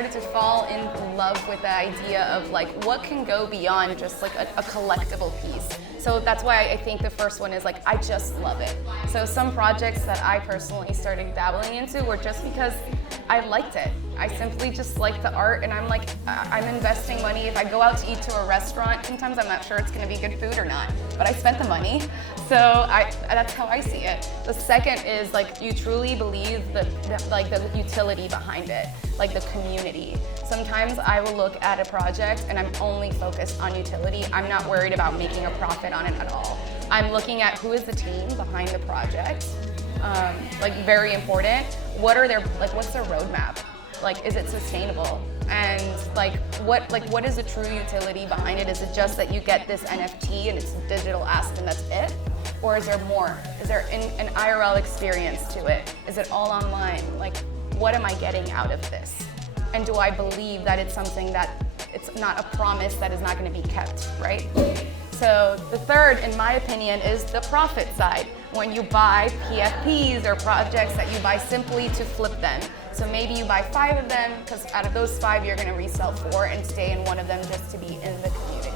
started to fall in love with the idea of like what can go beyond just like a collectible piece. So that's why I think the first one is like, I just love it. So some projects that I personally started dabbling into were just because I liked it. I simply just like the art, and I'm like, I'm investing money. If I go out to eat to a restaurant, sometimes I'm not sure it's gonna be good food or not, but I spent the money. So that's how I see it. The second is like, you truly believe the utility behind it, like the community. Sometimes I will look at a project and I'm only focused on utility. I'm not worried about making a profit on it at all. I'm looking at who is the team behind the project. Like very important. What's their roadmap? Like, is it sustainable? And what is the true utility behind it? Is it just that you get this NFT and it's a digital asset and that's it? Or is there more? Is there an IRL experience to it? Is it all online? Like, what am I getting out of this? And do I believe that it's something that it's not a promise that is not going to be kept, right? So the third, in my opinion, is the profit side. When you buy PFPs or projects that you buy simply to flip them. So maybe you buy 5 of them because out of those 5 you're going to resell 4 and stay in one of them just to be in the community.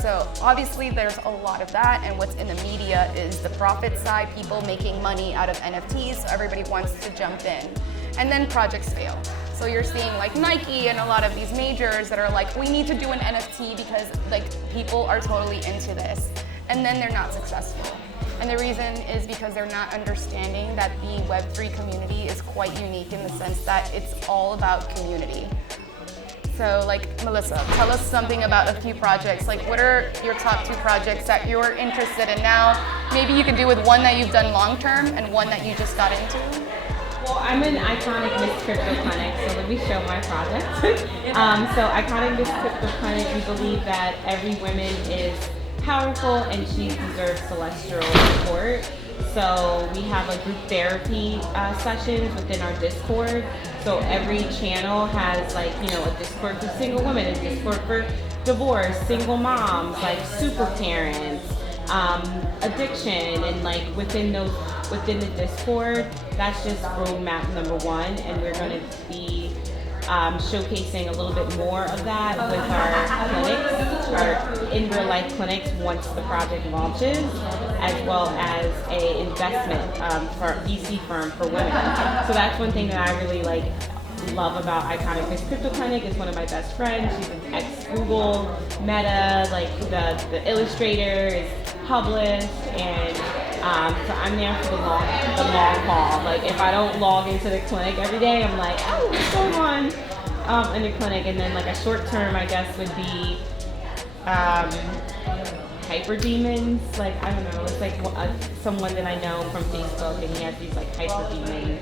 So obviously there's a lot of that, and what's in the media is the profit side, people making money out of NFTs, so everybody wants to jump in. And then projects fail. So you're seeing like Nike and a lot of these majors that are like, we need to do an NFT because like people are totally into this. And then they're not successful. And the reason is because they're not understanding that the Web3 community is quite unique in the sense that it's all about community. So like, Melissa, tell us something about a few projects. Like, what are your top 2 projects that you're interested in now? Maybe you could do with one that you've done long term and one that you just got into. Well, I'm an Iconic Miss Crypto Clinic, so let me show my project. So Iconic Miss Crypto Clinic, we believe that every woman is powerful and she deserves celestial support. So we have a group therapy sessions within our Discord. So every channel has like, a Discord for single women, a Discord for divorce, single moms, like super parents, addiction, and like within the Discord, that's just roadmap number 1, and we're going to be showcasing a little bit more of that with our clinics, our in real life clinics once the project launches, as well as a investment for VC firm for women. So that's one thing that I really love about Iconic Miss Crypto Clinic. Is one of my best friends. She's an ex-Google, Meta, like the illustrator is published, and so I'm there for the long haul. Like if I don't log into the clinic every day, I'm like, oh, what's going on in the clinic? And then like a short term, I guess, would be hyper demons. Like I don't know, it's like someone that I know from Facebook, and he has these like hyper demon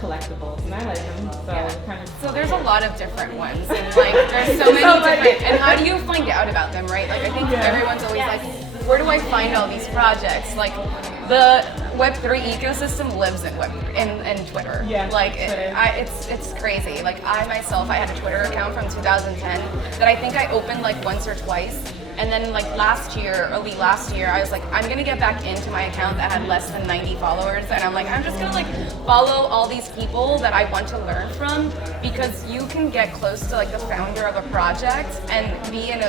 collectibles, and I like them. So So there's a lot of different ones, and like there's so many different. And how do you find out about them, right? Like I think everyone's always like, where do I find all these projects? Like the Web3 ecosystem lives in in Twitter. Yeah, like Twitter. It's crazy. Like I myself, I had a Twitter account from 2010 that I think I opened like once or twice. And then like early last year, I was like, I'm gonna get back into my account that had less than 90 followers, and I'm like, I'm just gonna like follow all these people that I want to learn from, because you can get close to like the founder of a project and be in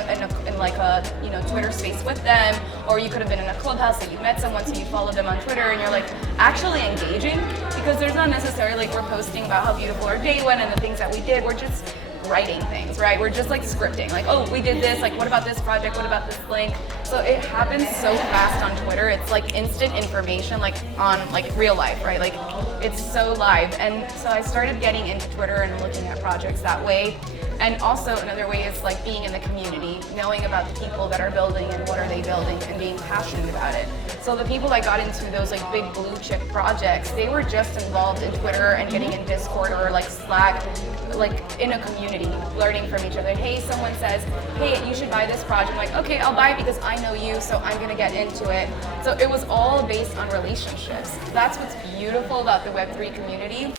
like a Twitter space with them, or you could have been in a clubhouse and you met someone, so you follow them on Twitter, and you're like actually engaging, because there's not necessarily like we're posting about how beautiful our day went and the things that we did. We're just writing things, right? We're just like scripting, like, oh, we did this, like, what about this project, what about this link? So it happens so fast on Twitter. It's like instant information, like on like real life, right? Like it's so live. And so I started getting into Twitter and looking at projects that way. And also another way is like being in the community, knowing about the people that are building and what are they building, and being passionate about it. So the people that got into those like big blue chip projects, they were just involved in Twitter and getting in Discord or like Slack, like in a community, learning from each other. Hey, someone says, hey, you should buy this project. I'm like, okay, I'll buy it because I know you, so I'm gonna get into it. So it was all based on relationships. That's what's beautiful about the Web3 community.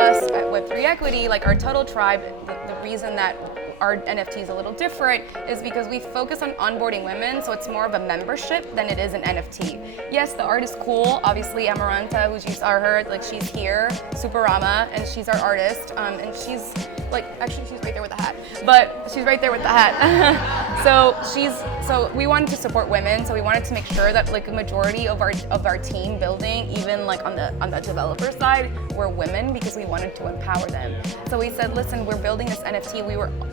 Us at Web3 Equity, like our total tribe, the reason that our NFT is a little different is because we focus on onboarding women, so it's more of a membership than it is an NFT. Yes, the art is cool. Obviously, Amaranta, who you saw her, like she's here, Superama, and she's our artist, and she's like, actually she's right there with the hat, but she's right there with the hat. So we wanted to support women, so we wanted to make sure that like a majority of our team building, even like on the developer side, were women because we wanted to empower them. So we said, listen, we're building this NFT.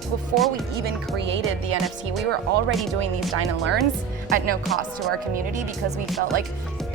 Before we even created the NFT, we were already doing these dine and learns at no cost to our community because we felt like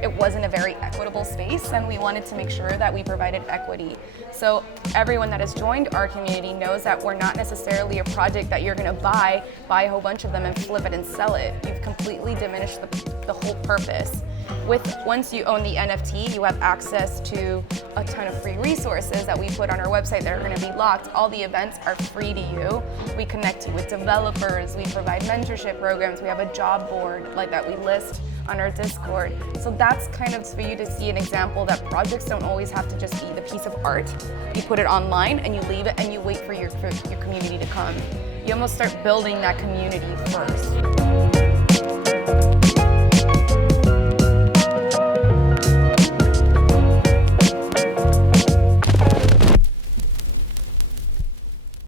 it wasn't a very equitable space and we wanted to make sure that we provided equity. So everyone that has joined our community knows that we're not necessarily a project that you're gonna buy a whole bunch of them and flip it and sell it. You've completely diminished the whole purpose. Once you own the NFT, you have access to a ton of free resources that we put on our website that are going to be locked. All the events are free to you. We connect you with developers. We provide mentorship programs. We have a job board like that we list on our Discord. So that's kind of for you to see an example that projects don't always have to just be the piece of art. You put it online and you leave it and you wait for your community to come. You almost start building that community first.